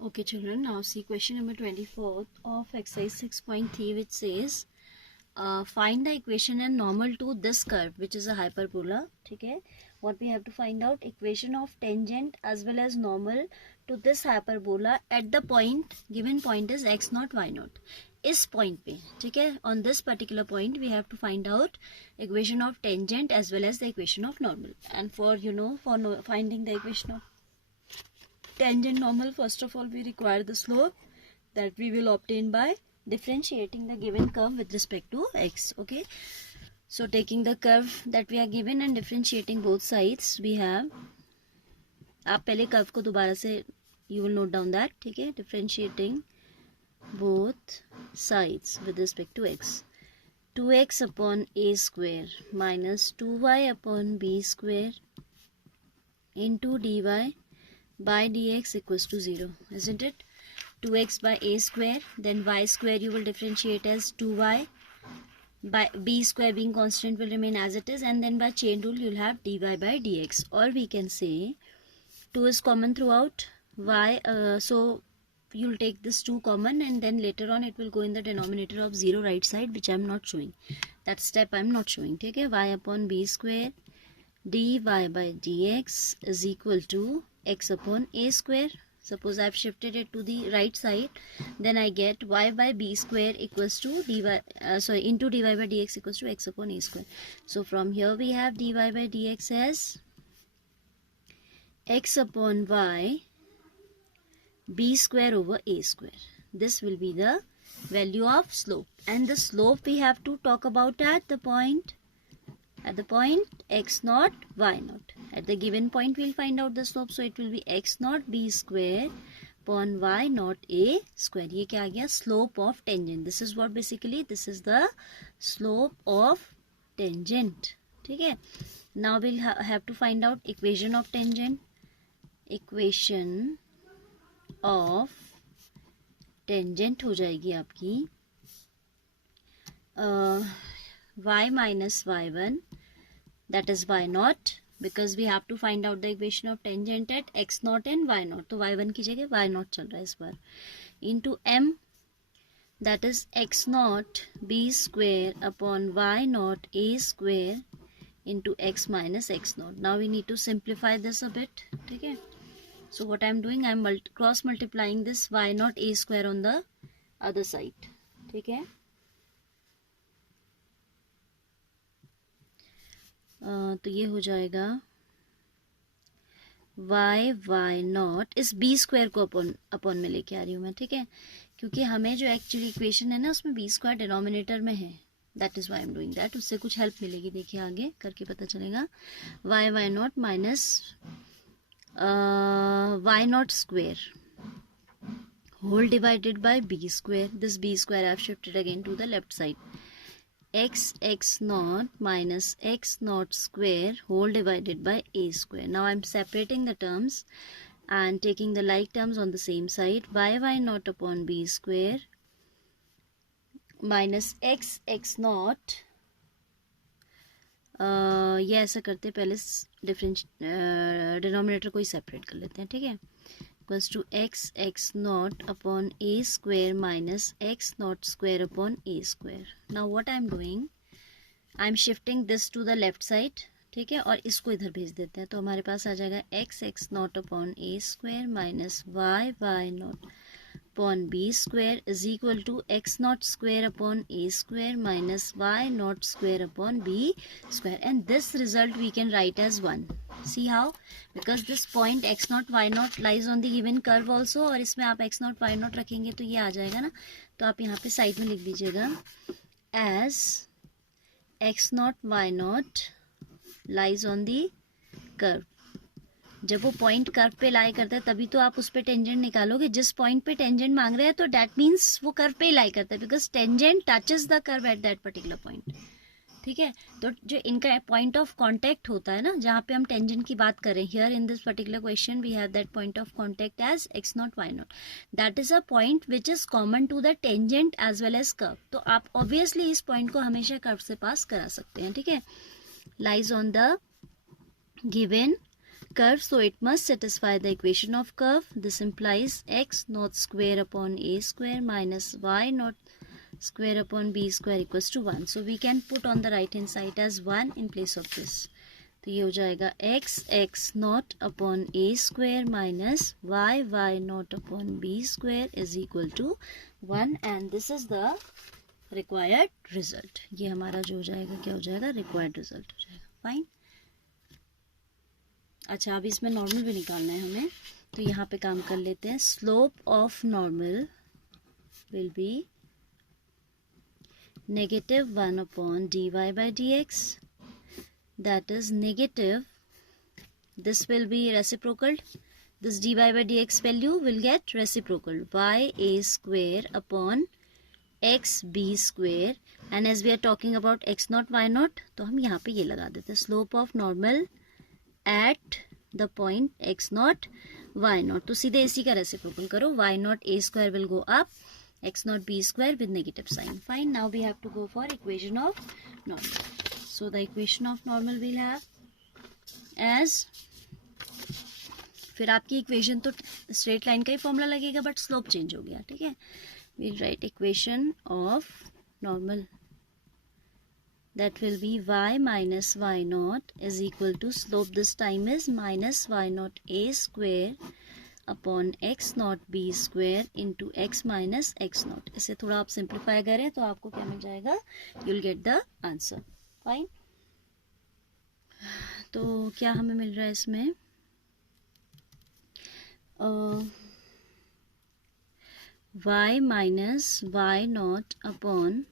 Okay children, now see question number 24 of exercise 6.3, which says find the equation and normal to this curve which is a hyperbola. ठीक है, what we have to find out equation of tangent as well as normal to this hyperbola at the point, given point is x naught y naught. इस point पे, ठीक है, on this particular point we have to find out equation of tangent as well as the equation of normal. And for finding the equation of tangent normal, first of all we require the slope that we will obtain by differentiating the given curve with respect to x. Okay, so taking the curve that we are given and differentiating both sides, we have, आप पहले curve को दोबारा से you will note down that, ठीक है, differentiating both sides with respect to x, 2x upon a square minus 2y upon b square into dy by dx equals to 0, isn't it? 2x by a square, then y square you will differentiate as 2y by b square being constant will remain as it is, and then by chain rule you'll have dy by dx, or we can say 2 is common throughout y, so you'll take this 2 common and then later on it will go in the denominator of 0 right side, which I'm not showing, that step I'm not showing. ठीक है, y upon b square dy by dx is equal to x upon a square. Suppose I've shifted it to the right side, then I get y by b square equals to into dy by dx equals to x upon a square. So from here we have dy by dx as x upon y b square over a square. This will be the value of slope, and the slope we have to talk about at the point x naught y naught. At the given point we'll find out the slope, so it will be x naught b square upon y naught a square. ये क्या आ गया? Slope of tangent. This is what basically, this is the slope of tangent. ठीक है, now we'll have to find out equation of tangent. Equation of tangent हो जाएगी आपकी y minus y1, that is y naught, because we have to find out the equation of tangent at x naught and y naught, तो y1 की जगह y naught चल रहा है इस बार, into m, that is x naught b square upon y naught a square into x minus x naught. Now we need to simplify this a bit. ठीक है, so what I am doing, I am cross multiplying this y naught a square on the other side. ठीक है, तो ये हो जाएगा y not, इस b square को अपॉन में लेके आ रही हूँ मैं. ठीक है, क्योंकि हमें जो एक्चुअली इक्वेशन है ना उसमें b स्क्वायर डिनोमिनेटर में है, that is why am doing that. उससे कुछ हेल्प मिलेगी, देखिए आगे करके पता चलेगा. y naught minus y naught square whole divided by b square. This b square I have shifted again to the left side. x naught minus x naught square whole divided by a square. Now I am separating the terms and taking the like terms on the same side. y naught upon b square minus x naught, ये ऐसा करते पहले denominator को ही separate कर लेते हैं. ठीक है, equals to x naught upon a square minus x naught square upon a square. Now what I am doing, I am shifting this to the left side. ठीक है, और इसको इधर भेज देते हैं, तो हमारे पास आ जाएगा x naught upon a square minus y naught upon b square is equal to x naught square upon a square minus y naught square upon b square, and this result we can write as 1. See how? Because this point x naught y naught lies on the given curve also, और इसमें आप x naught y naught रखेंगे तो ये आ जाएगा ना, तो आप यहाँ पे साइड में लिख दीजिएगा as x naught y naught lies on the curve. जब वो पॉइंट कर्व पे लाई करता है तभी तो आप उस पे टेंजेंट निकालोगे. जिस पॉइंट पे टेंजेंट मांग रहे हैं तो दैट मीन्स वो कर्व पे ही लाई करता है, because tangent touches the curve at that particular point. ठीक है, तो जो इनका पॉइंट ऑफ कांटेक्ट होता है ना, जहाँ पे हम टेंजेंट की बात करें, here in this particular question we have that point of contact as x naught y naught. That is a point which is common to the tangent as well as curve. तो आप obviously इस point को हमेशा curve से पास करा सकते हैं. ठीक है, lies on the given curve, so it must satisfy the equation of curve. This implies x naught square upon a square minus y naught square upon b square equals to 1. So we can put on the right hand side as 1 in place of this. तो ये हो जाएगा x naught upon a square minus y naught upon b square is equal to 1, and this is the required result. ये हमारा जो हो जाएगा क्या हो जाएगा, required result हो जाएगा. फाइन. अच्छा, अब इसमें नॉर्मल भी निकालना है हमें, तो यहाँ पे काम कर लेते हैं. Slope of normal will be -1 upon dy by dx. That is negative. This will be reciprocal. This dy by dx value will get reciprocal. Ya square upon xb square. And as we are talking about x naught y naught, तो हम यहाँ पे ये लगा देते हैं. Slope of normal at the point x naught y naught. तो सीधे इसी का reciprocal करो. Y naught a square will go up. X naught b square with negative sign. Fine. Now we have to go for equation of normal. So the equation of normal we'll have as, फिर आपकी equation तो straight line का ही formula लगेगा but slope change हो गया. ठीक है. we'll write equation of normal, that will be y minus y naught is equal to, slope this time is minus y naught a square upon x naught b square into x minus x naught. इसे थोड़ा आप simplify करें तो आपको क्या मिल जाएगा, you'll get the answer. Fine. तो क्या हमें मिल रहा है इसमें, y minus y not upon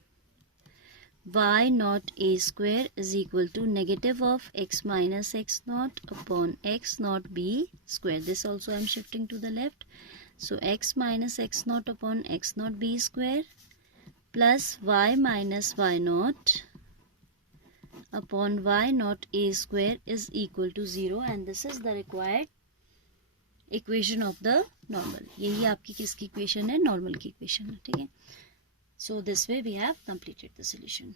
y not a square is equal to negative of x minus x naught upon x naught b square. This also I am shifting to the left. So x minus x naught upon x naught b square plus y minus y naught upon y naught a square is equal to 0, and this is the required equation of the normal. यही आपकी किसकी equation है, normal की equation है. ठीक है. So this way we have completed the solution.